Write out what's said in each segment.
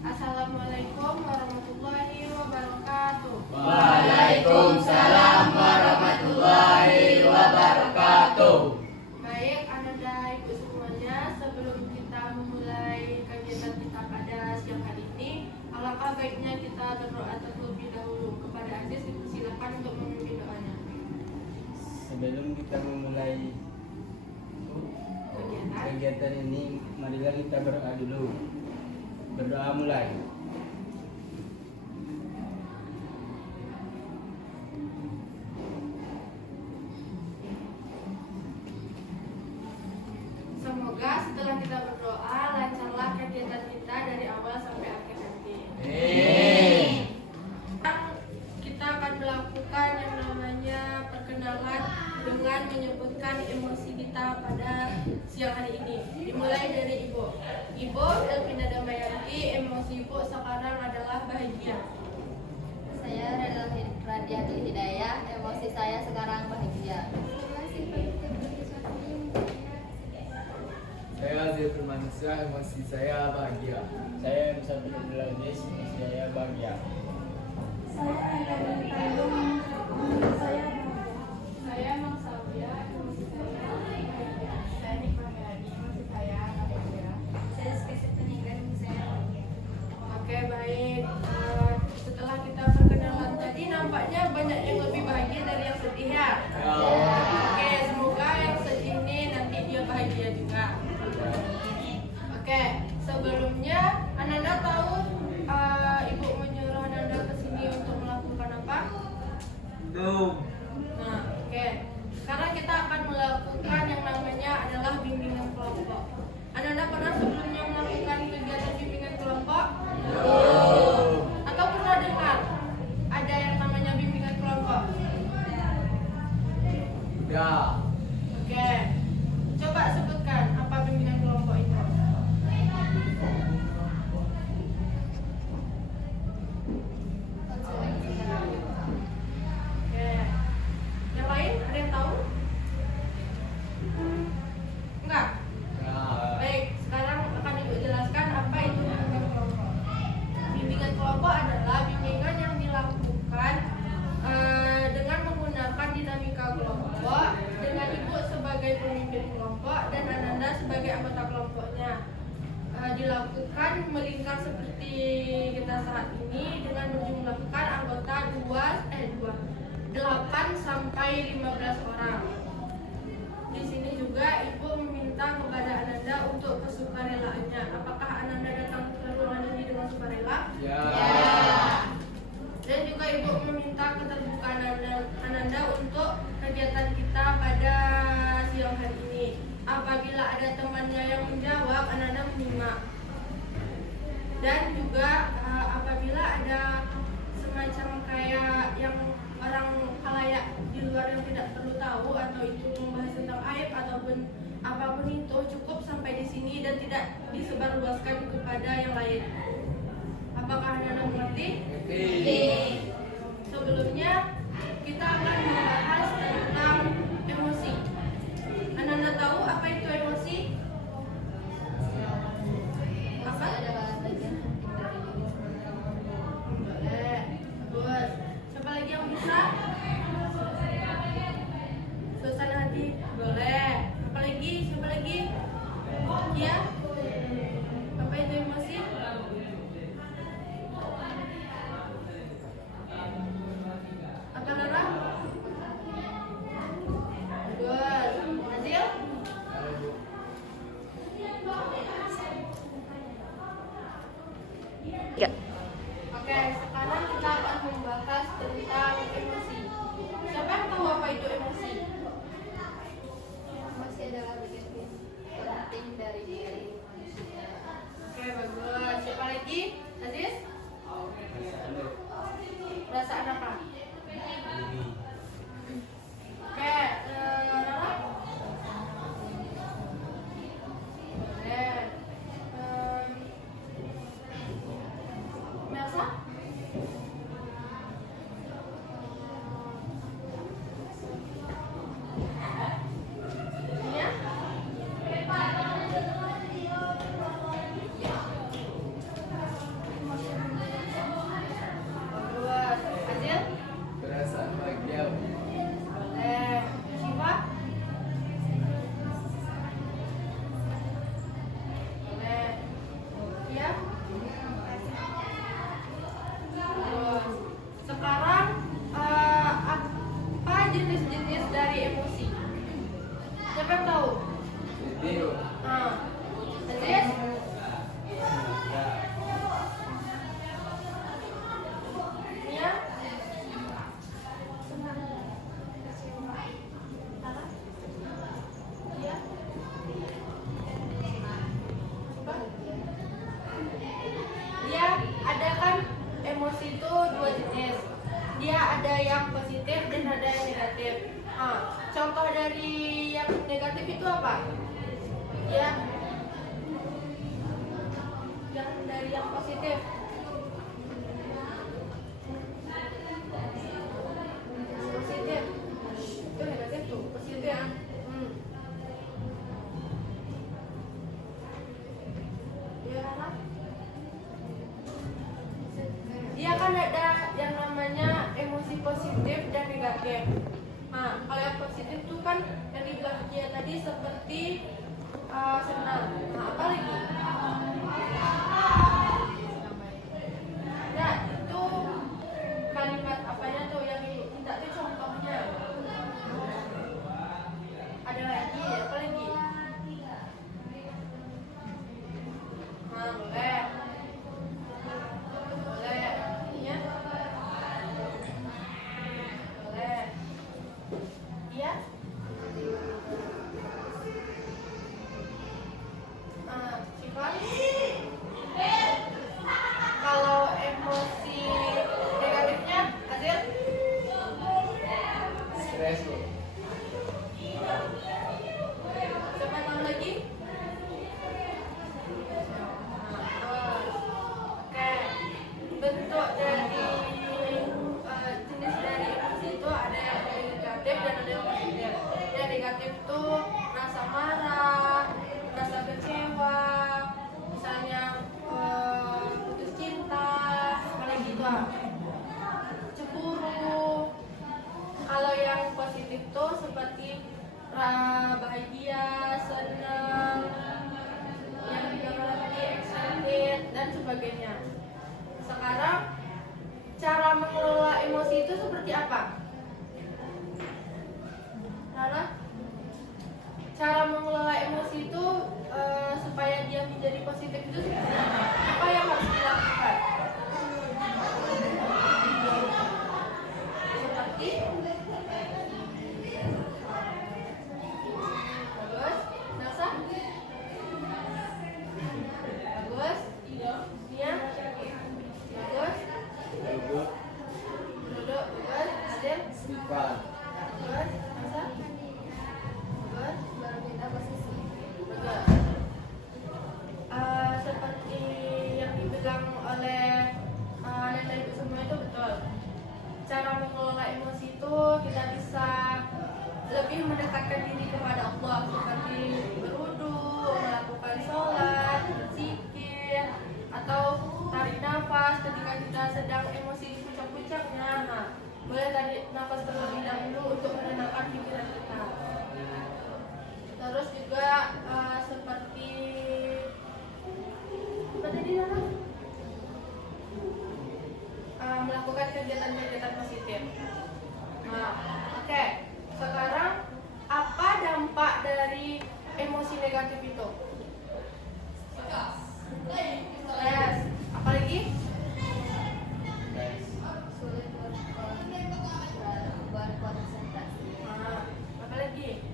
Assalamualaikum warahmatullahi wabarakatuh. Waalaikumsalam warahmatullahi wabarakatuh. Baik, Ananda Ibu semuanya, sebelum kita memulai kegiatan kita pada siang hari ini, alangkah baiknya kita berdoa terlebih dahulu. Kepada Aziz, silakan untuk memimpin doanya. Sebelum kita memulai kegiatan ini, marilah kita berdoa dulu. Berdoa mulai. Semoga setelah kita berdoa, lancarlah kegiatan kita dari awal sampai akhir nanti. Kita akan melakukan yang namanya perkenalan dengan menyebutkan emosi kita pada siang hari ini. Dimulai dari Ibu. Ibu Elvina Damayanti, emosi Ibu sekarang adalah bahagia. Saya Radiatul Hidayah, emosi saya sekarang bahagia. Saya Zifir Manusia, emosi saya bahagia. Saya bisa Abdul Aziz, saya bahagia. Saya Mang Sabia, emosi saya bahagia. Saya Nikmah Melani, emosi saya bahagia. Saya spesial peninggal, saya bahagia. Oke, baik. Setelah kita perkenalan tadi, nampaknya banyak yang lebih bahagia dari yang sedih ya. Oke, semoga yang sedih ini nanti dia bahagia juga. Oke, sebelumnya Ananda tahu Ibu menyuruh Ananda ke sini untuk melakukan apa? Nah, oke. Sekarang kita akan melakukan yang namanya adalah bimbingan kelompok. Ananda pernah sebelumnya melakukan kegiatan bimbingan kelompok? Atau pernah dengar ada yang namanya bimbingan kelompok? Ya. Oke. Coba sebutkan apa bimbingan kelompok itu. Oke. Yang lain ada yang tahu? Enggak? Baik, sekarang akan Ibu jelaskan apa itu bimbingan kelompok. Bimbingan kelompok adalah bimbingan yang dilakukan dengan menggunakan dinamika kelompok, dengan Ibu sebagai pemimpin kelompok dan Ananda sebagai anggota kelompoknya. Dilakukan melingkar seperti kita saat ini dengan menjumlahkan anggota 8 sampai 15 orang. Di sini juga Ibu meminta kepada Ananda untuk kesukarelaannya. Apakah Ananda datang ke ruangan ini dengan sukarela? Ya. Dan juga Ibu meminta keterbukaan Ananda untuk kegiatan kita pada siang hari ini. Apabila ada temannya yang menjawab, Ananda menyimak. Dan juga apabila ada semacam kayak yang orang khalayak di luar yang tidak perlu tahu atau itu membahas tentang aib ataupun apapun itu, cukup sampai di sini dan tidak disebarluaskan kepada yang lain. Apakah Ananda mengerti? Mengerti. Sebelumnya kita akan membahas tentang emosi. Ananda tahu apa itu emosi? Apa? Saya adalah bagian penting dari diri sendiri. Boleh. Bagus. Siapa lagi yang bisa? Suasana hati. Boleh. Apa lagi? Siapa lagi? Ya. Apa itu emosi? dari yang negatif itu apa? Ya. Yang dari yang positif. Positif. Itu negatif tuh, positif ya. Iya kan? Dia kan ada yang namanya emosi positif dan negatif. Nah, kalau yang positif tuh kan yang dibilang dia tadi seperti senang. Nah, apa lagi? Nah, itu kalimat apanya tuh yang minta tuh contohnya? Ada lagi, apa lagi? Nah, boleh. Boleh. Iya? Boleh. Iya? Sifat? Kalau emosi negatifnya, Adil? Stres loh. Siapa tahu lagi? Oke. Bentuk dari jenis dari emosi itu ada yang negatif dan ada yang positif. Yang negatif itu rasa marah, rasa kecewa, misalnya putus cinta, apalagi itu cemburu. Kalau yang positif tuh seperti bahagia, senang, yang digambarkan lagi excited dan sebagainya. Sekarang cara mengelola emosi itu seperti apa? Rara? Cara mengelola emosi itu supaya dia menjadi positif itu seperti apa? Apa yang harus dilakukan? Seperti bagus, Nasa? Bagus? Nia? Bagus? Duduk. Duduk, bagus? Adil? Sifat. Bagus? Nasa? Bagus? Baru kita posisi. Bagus. Seperti yang dibilang oleh Nanda itu semua itu betul. Cara mengelola emosi itu kita bisa lebih mendekatkan diri kepada Allah seperti berwudu, melakukan sholat, berzikir, atau tarik nafas ketika kita sedang emosi di puncak-puncaknya. Nah, boleh tarik nafas terlebih dahulu untuk menenangkan pikiran kita. Terus juga seperti apa tadi namanya? Melakukan kegiatan-kegiatan positif. Nah, oke. Sekarang apa dampak dari emosi negatif itu? Stres. Apalagi? Sulit berkonsentrasi. Nah, apa lagi?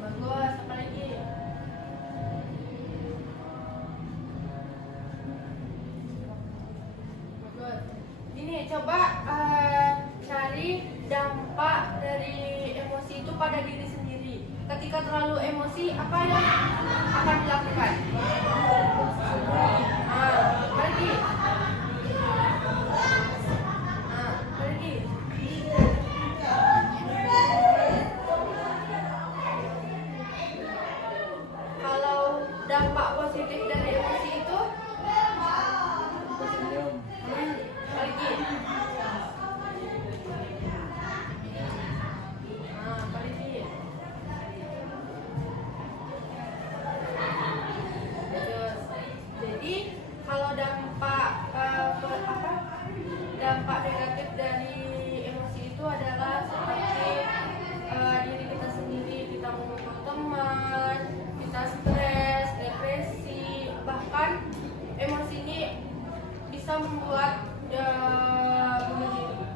Bagus. Apa lagi? Bagus. Ini coba cari dampak dari emosi itu pada diri sendiri. Ketika terlalu emosi, apa yang akan dilakukan? Apa lagi? Apa lagi? Kalau dampak positif dari emosi itu, Senyum. apa lagi? Apa lagi? Terus, jadi kalau dampak dampak negatif dari emosi itu adalah seperti diri kita sendiri, kita memukul teman, kita stres, depresi, bahkan emosi ini bisa membuat bunuh diri.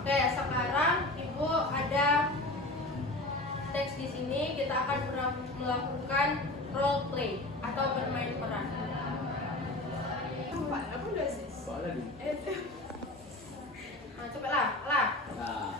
Oke, sekarang Ibu ada teks di sini, kita akan melakukan role play atau bermain peran. Soalnya di. Nah, coba lah. Nah.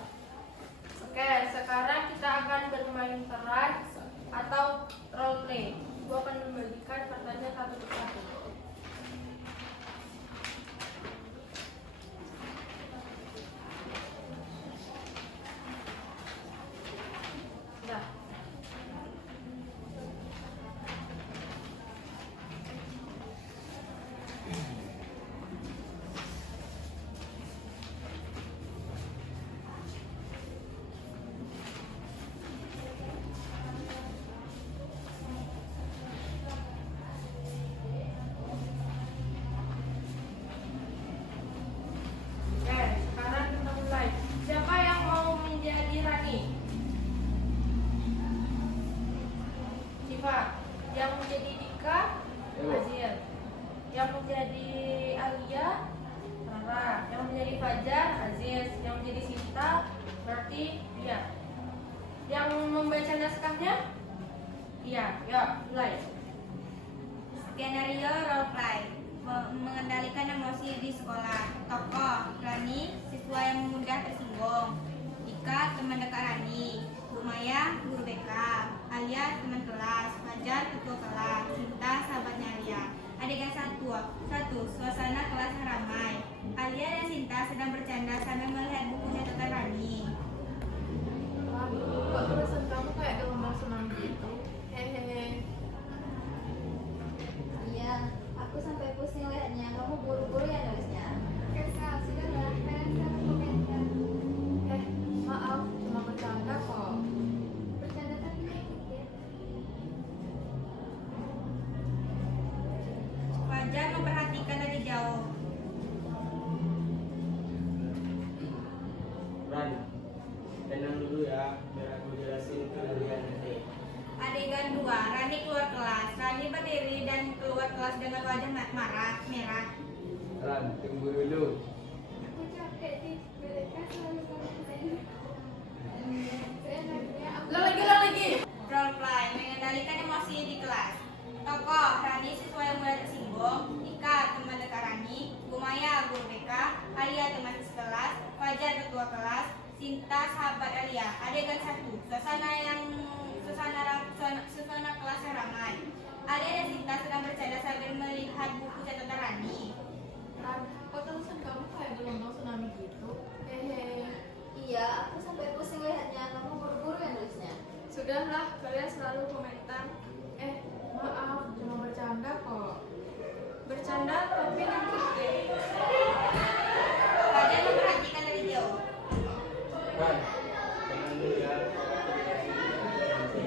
basis. Yang menjadi Sinta berarti dia. Yang membaca naskahnya? Iya, yuk mulai. Skenario role play. Mengendalikan emosi di sekolah. Tokoh Rani, siswa yang mudah tersinggung. Ika, teman dekat Rani. Bu Maya, guru BK. Alia, teman kelas. Fajar, ketua kelas. Sinta, sahabatnya Alia. Adegan 1. Suasana kelas yang ramai. Alia dan Sinta sedang bercanda sambil melihat buku catatan Rani. Kok tulisan kamu kayak gelombang tsunami gitu? Hehehe. Iya, aku sampai pusing lihatnya. Kamu buru-buru ya nulisnya? Kesal, sudahlah. Kalian jangan komentar. Maaf, cuma bercanda kok. Bercanda tapi baik ya. Fajar memperhatikan dari jauh. Ran, tenang dulu ya, biar aku jelasin ke kalian nanti. Adegan 2. Rani keluar kelas. Rani berdiri dan keluar kelas dengan wajah merah. Ran, tunggu dulu. Aku capek sih. Mereka selalu komplain. Seenaknya aku Lagi. Role play. Mengendalikan emosi di kelas. Tokoh Rani, siswa yang mudah tersinggung. Ika, teman dekat Rani. Bu Maya, guru BK. Alia, teman sekelas. Fajar, ketua kelas. Sinta, sahabat Alia. Adegan 1. Suasana kelas yang ramai. Alia dan Sinta sedang bercanda sambil melihat buku catatan Rani. Kok tulisan kamu kayak gelombang tsunami gitu? Hehe. Iya, aku sampai pusing lihatnya. Kamu buru-buru ya nulisnya? Sudahlah, kalian selalu komentar. Maaf, cuma bercanda kok. Bercanda tapi nanti Fajar memperhatikan dari jauh. Ran, tenang dulu ya, biar aku jelasin ke kalian nanti.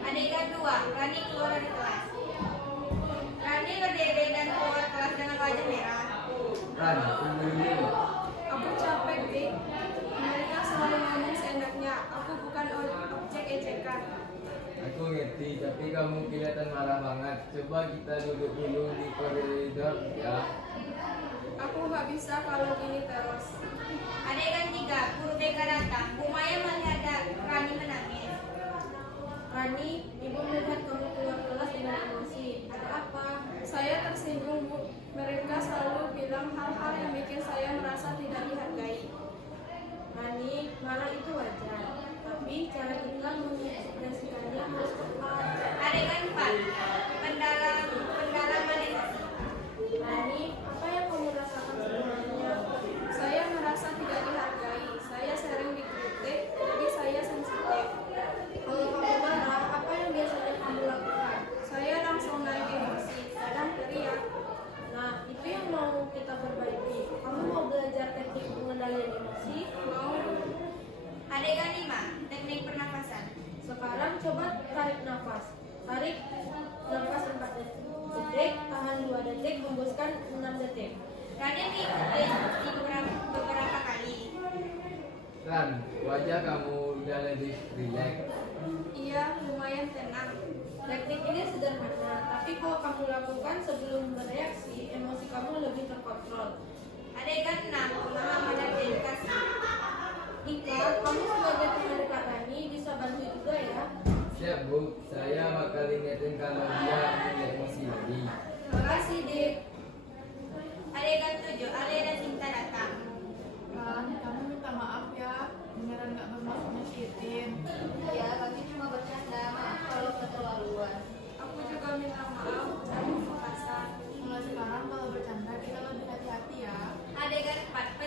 Adegan 2. Rani keluar dari kelas. Rani berdiri dan keluar kelas dengan wajah merah. Ran, tunggu dulu. aku capek, Dik. Mereka selalu ngomong seenaknya. Aku bukan objek ejekan. Aku ngerti, tapi kamu kelihatan marah banget. Coba kita duduk dulu di koridor ya. Aku nggak bisa kalau gini terus. Adegan 3. Guru BK datang. Bu Maya melihat Rani menangis. Rani, ibu melihat kamu keluar kelas dengan emosi. Ada apa? Saya tersinggung, Bu. Mereka selalu bilang hal-hal yang bikin saya merasa tidak dihargai. Rani, marah itu wajar. Tapi cara kita mengekspresikannya harus tepat. Adegan 4. Pendalaman emosi. Rani, apa yang kamu rasakan sebenarnya? Saya merasa tidak dihargai. Saya sering dikritik, jadi saya sensitif. Kalau kamu marah, apa yang biasanya kamu lakukan? Saya langsung naik emosi, kadang teriak. Nah, itu yang mau kita perbaiki. Kamu mau belajar teknik pengendalian emosi? Mau? Adegan 5. Teknik pernafasan. Sekarang coba tarik nafas. Tarik nafas 4 detik, tahan 2 detik, hembuskan 6 detik. Rani mengikuti beberapa kali. Ran, wajah kamu udah lebih rileks. Iya, lumayan tenang. Teknik ini sederhana, tapi kalau kamu lakukan sebelum bereaksi, emosi kamu lebih terkontrol. Adegan 6. Pemahaman dan dedikasi. Ika, kamu sebagai teman dekat Rani bisa bantu juga ya. Siap Bu, saya bakal ingetin kalau dia punya emosi lagi. Makasih, Dik. Adegan 7. Alia dan Sinta datang. Kan, kamu minta maaf ya. Beneran gak bermaksud nyakitin. Iya, kami cuma bercanda. Maaf kalau keterlaluan. Aku juga minta maaf, aku kasar. Mulai sekarang kalau bercanda kita lebih hati-hati ya. Adegan 4.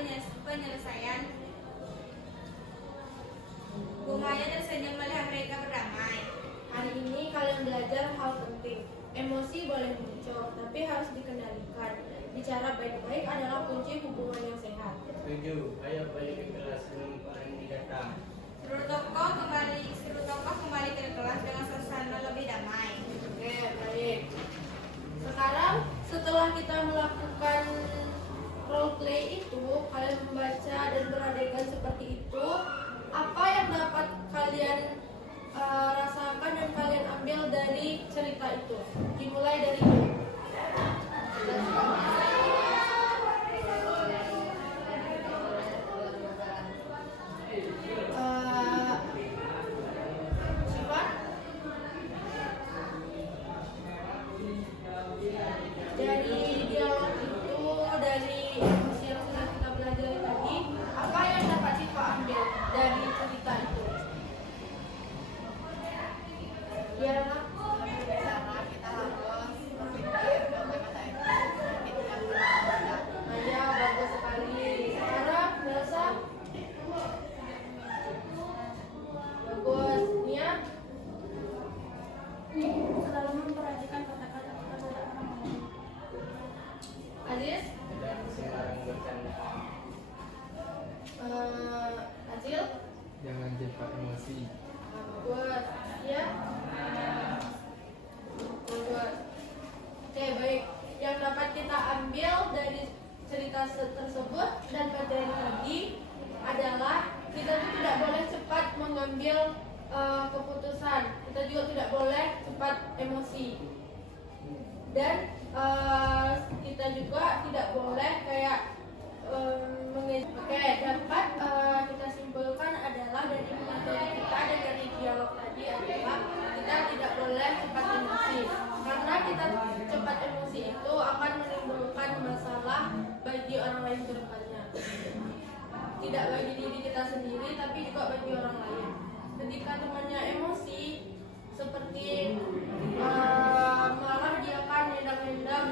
Penyelesaian. Bu Maya tersenyum melihat mereka berdamai. Hari ini kalian belajar hal penting. Emosi boleh muncul, tapi harus dikendalikan. Bicara baik-baik adalah kunci hubungan yang sehat. Setuju, ayo balik ke kelas sebelum Pak Andi datang. Seluruh tokoh kembali ke kelas dengan suasana lebih damai. Oke, baik. Sekarang setelah kita melakukan role play itu, kalian membaca dan beradegan seperti itu, apa yang dapat kalian rasakan dan kalian ambil dari cerita itu? Dimulai dari Dan kita juga tidak boleh kayak Oke, dapat kita simpulkan adalah dari materi kita dan dari dialog tadi adalah kita tidak boleh cepat emosi, karena kita cepat emosi itu akan menimbulkan masalah bagi orang lain ke depannya. Tidak bagi diri kita sendiri, tapi juga bagi orang lain. Ketika temannya emosi, seperti malah dia akan nendang-nendang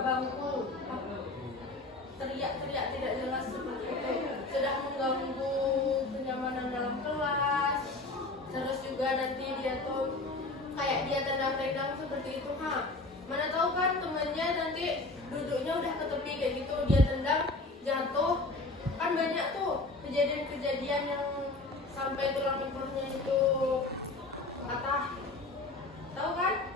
bangku, teriak-teriak tidak jelas seperti itu, sudah mengganggu kenyamanan dalam kelas. Terus juga nanti dia tuh kayak dia tendang-tendang seperti itu, mana tahu kan temannya nanti duduknya udah ke tepi kayak gitu, dia tendang jatuh. Kan banyak tuh kejadian-kejadian yang sampai tulang ekornya itu patah, tahu kan?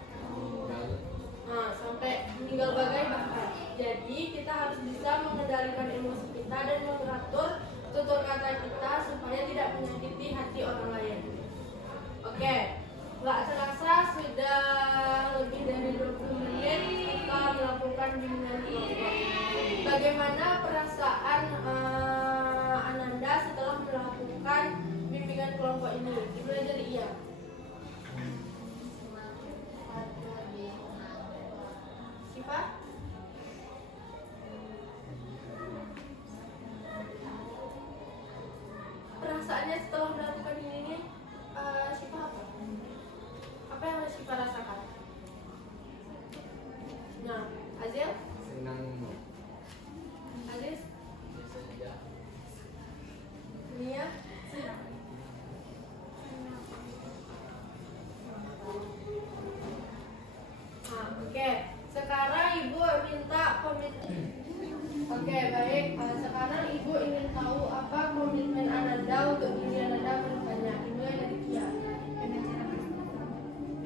Sampai meninggal bagai bahkan. Jadi kita harus bisa mengendalikan emosi kita dan mengatur tutur kata kita supaya tidak menyakiti hati orang lain. Oke, nggak terasa sudah lebih dari 20 menit kita melakukan bimbingan kelompok. Bagaimana perasaan Ananda setelah melakukan bimbingan kelompok ini? Dimulai dari Iya. Siapa? Perasaannya setelah melakukan ini Siapa apa? Apa yang Siapa rasakan? Nah, Azil? Senang. Aziz? Nia? Oke. Sekarang Ibu minta komitmen. Oke, baik. Sekarang Ibu ingin tahu apa komitmen Ananda untuk diri Ananda ke depannya. Ini dari Kia.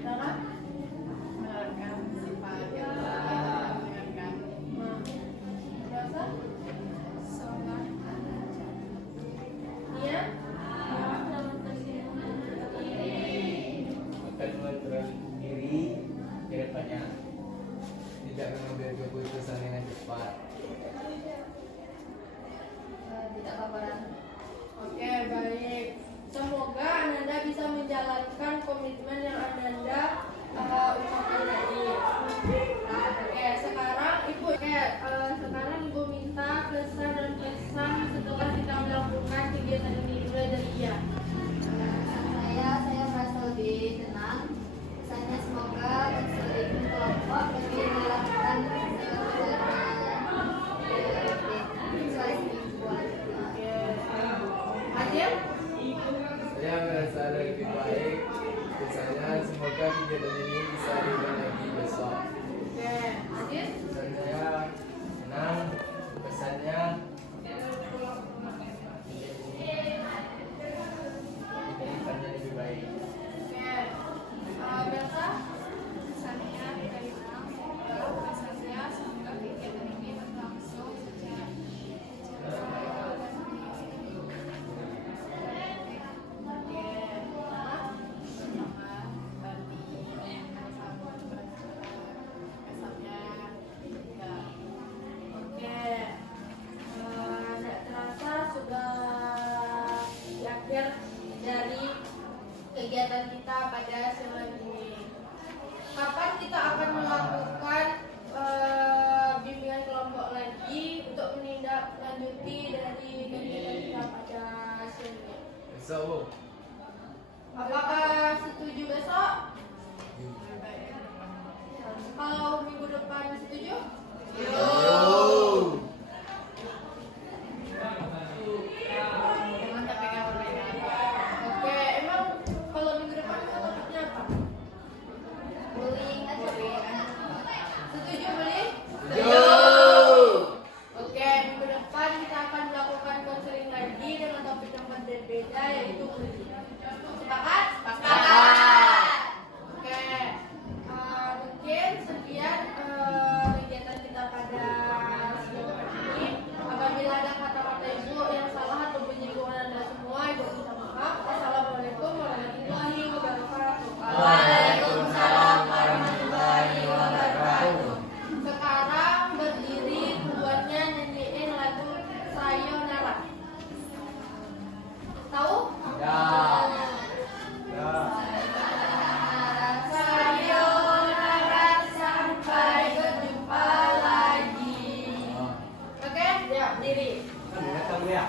Rana? Menerapkan sifat yang menyenangkan. Rasa? Sholat Nia? Akan mengatur diri ke depannya, tidak mengambil keputusan dengan cepat. tidak baperan. Oke, baik. Semoga Ananda bisa menjalankan komitmen yang Ananda ucapkan tadi. Oke, sekarang Ibu minta kesan dan pesan setelah kita melakukan kegiatan ini. Mulai dari Iya. Saya merasa lebih tenang. Misalnya semoga konseling kelompok lebih melakukan sesuai semingguan. Adil? Saya merasa lebih baik. Misalnya semoga kegiatan ini bisa diulang lagi besok. Oke, Adil? Pesan saya senang. Pesannya kedepannya lebih baik. Oke. Berasa? Saya tenang. Saya semoga kegiatan ini berlangsung secara Tidak terasa sudah di akhir dari kegiatan kita pada siang ini. Kapan kita akan melakukan bimbingan kelompok lagi untuk menindaklanjuti dari kegiatan kita pada siang ini? Besok, Bu. Apakah setuju besok? Kalau minggu depan setuju? Dengan topik yang berbeda. Oke, emang kalau minggu depan kita topiknya apa? bullying aja Setuju bullying? Oke, minggu depan kita akan melakukan konseling lagi dengan topik yang berbeda yaitu bullying. Sepakat? Oke, mungkin sekian kegiatan kita pada siang hari ini. Apabila ada kata-kata Ibu yang salah atau menyinggung Anda semua, Ibu minta maaf. Wassalamualaikum warahmatullahi wabarakatuh. Waalaikumsalam warahmatullahi ya.